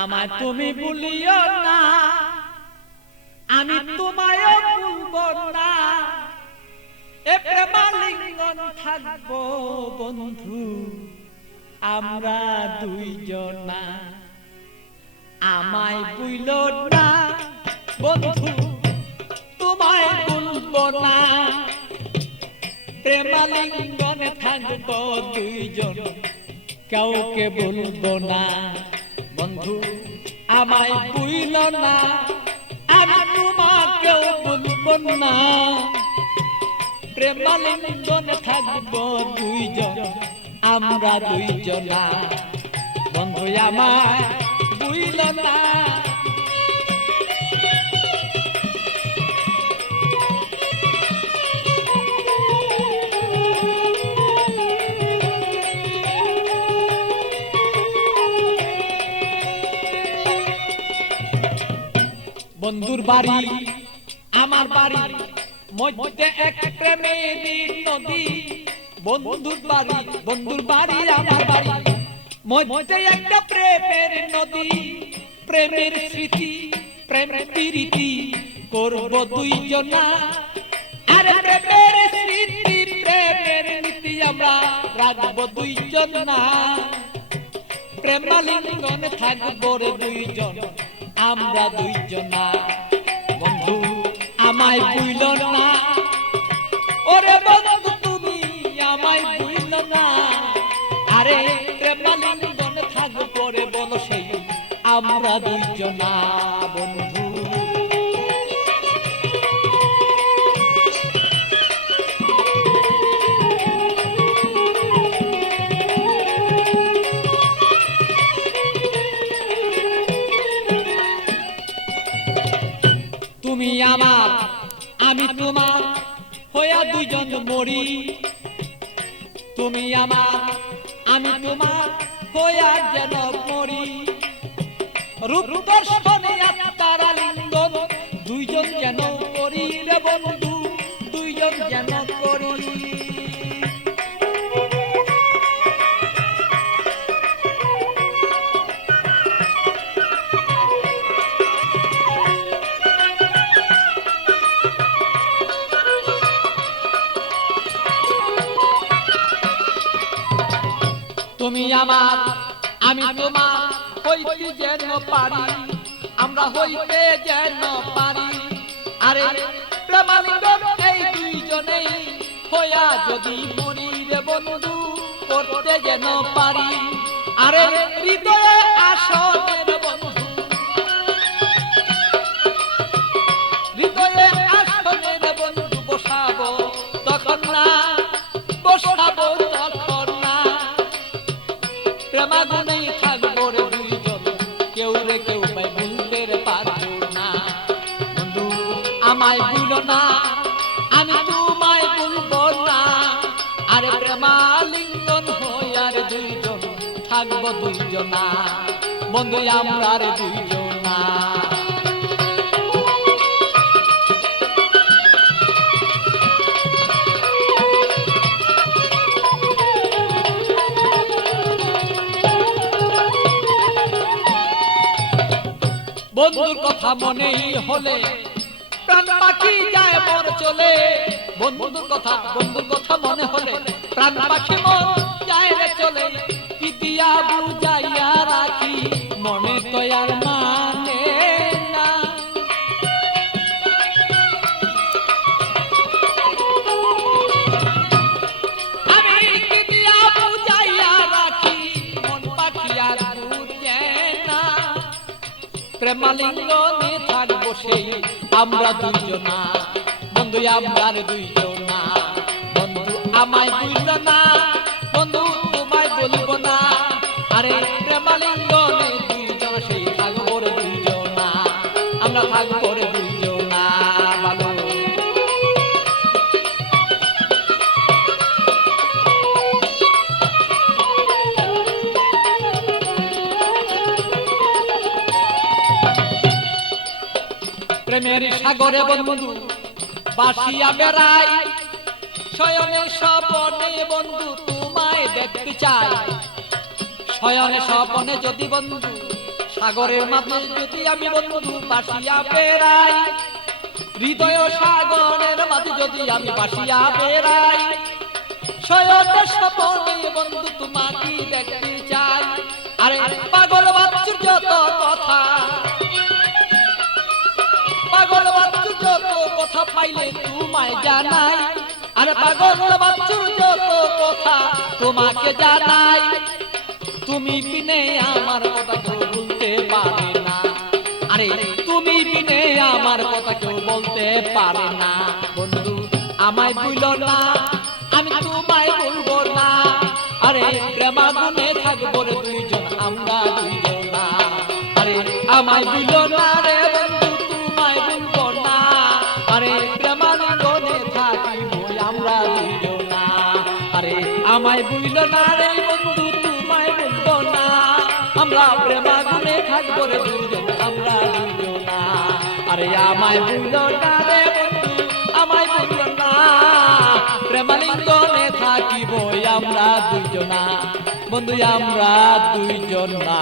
আমায় তুমি ভুলিও না, আমি তোমায় ভুলবো না, এ প্রেমালিঙ্গন থাকবো বন্ধু আমরা দুইজনা। আমায় ভুলো না বন্ধু, তোমায় ভুলবো না, প্রেমালিঙ্গনে থাকবো দুইজন, কাউকে ভুলবো না। বন্ধু আমায় ভুলো না, আমি তোমাকেও ভুলবো না, প্রেমালিঙ্গনে থাকবো দুইজন আমরা দুইজনা। বন্ধু আমায় ভুলো না। বন্ধুর বাড়ি আমার বাড়ি মধ্যে এক প্রেমের নদী। বন্ধুর বাড়ি আমার বাড়ি মধ্যে একটা প্রেমের নদী। প্রেমের স্মৃতি প্রেমের প্রীতি করব দুইজনা, আরে প্রেমের স্মৃতি প্রেমের নীতি আমরা রাখবো দুইজনা। প্রেমালিঙ্গনে থাকবো রে দুইজন আমরা দুইজনা। বন্ধু আমায় ভুলো না, ওরে বন্ধু তুমি আমায় ভুলো না, আরে প্রেমালিঙ্গনে থাকবো রে বলো সেই আমরা দুইজনা। বন্ধু তুমি আমার আমি তোমার হইয়া দুইজন মরি। তুমি আমার আমি তোমার হইয়া যেন মরি। রূপ দর্শনে তারা লিঙ্গন দুইজন যেন করি রে বন্ধু, দুইজন যেন করি। তুমি আমার আমি তোমার হইতে যেন পারি, আমরা হইতে যেন পারি। আরে প্রেমালিঙ্গন এই দুইজনেই হইয়া যদি মরি রে বন্ধু করতে যেন পারি। আরে হৃদয়ে আসনে রে বন্ধু, হৃদয়ে আসনে রে বন্ধু বসাবো তখন না, বসাবো তখন না। প্রেমাগুনেই থাকবো রে দুইজন, কেউ রে কেউ পাই ভুলতে পারবো না। বন্ধু আমায় ভুলো না, আমি তোমায় ভুলবো না, আরে প্রেমালিঙ্গন হইয়া রে দুইজন থাকবো দুইজনা। বন্ধু আমরা রে দুইজনা। বন্ধুর কথা মনেই হলে প্রাণ পাখি যায় মন চলে। বন্ধুর কথা মনে হলে প্রাণ পাখি মন যায় রে চলে। কি দিয়া বুঝাইয়া রাখি মনে তো আর মানে না। আমি কি দিয়া বুঝাইয়া রাখি মন পাখি আর বুঝে না। প্রেমালিঙ্গনে থাকবো সেই আমরা দুইজনা। বন্ধু আমরা দুইজনা। বন্ধু আমায় ভুলো না, বন্ধু তোমায় বলবো না, আরে প্রেমালিঙ্গনে দুইজন সেই থাকবো রে দুইজনা, আমরা থাকবো রে দুইজনা। ভালো প্রেমের সাগরে বন্ধু বাসিয়া বেড়াই, শয়নে স্বপনে বন্ধু তোমায় দেখতে চাই। শয়নে স্বপনে যদি বন্ধু সাগরের মাঝে যদি আমি বন্ধু বাসিয়া বেড়াই, হৃদয় সাগরের মাঝে যদি আমি বাসিয়া বেড়াই, শয়নে স্বপনে বন্ধু তোমাকে দেখতে চাই। আরে পাগল বাচ্চুর যত কথা, পাগল বাচ্চুর যত কথা পাইলে তোমায় জানাই। আরে পাগল বাচ্চুর যত কথা তোমাকে জানাই। তুমি বিনে আমার কথা কেউ বলতে পারে না। আরে তুমি বিনে আমার কথা কেউ বলতে পারে না। বন্ধু আমায় ভুলো না, আমি তোমায় ভুলবো না। আরে প্রেমাগুনে থাকবো রে দুইজন আমরা দুইজনা। আরে আমায় ভুলো না রে বন্ধু তোমায় ভুলবো না। আরে প্রেমাগুনে থাকিব আমরা দুইজনা। আরে আমায় ভুলো না রে বন্ধু তোমায় ভুলবো না। আমরা প্রেমাগুনে থাকবো রে দুইজন আমরা দুইজনা। আরে আমায় ভুলো না রে বন্ধু আমায় ভুলো না। প্রেমালিঙ্গনে থাকিব আমরা দুইজনা বন্ধু আমরা দুইজনা।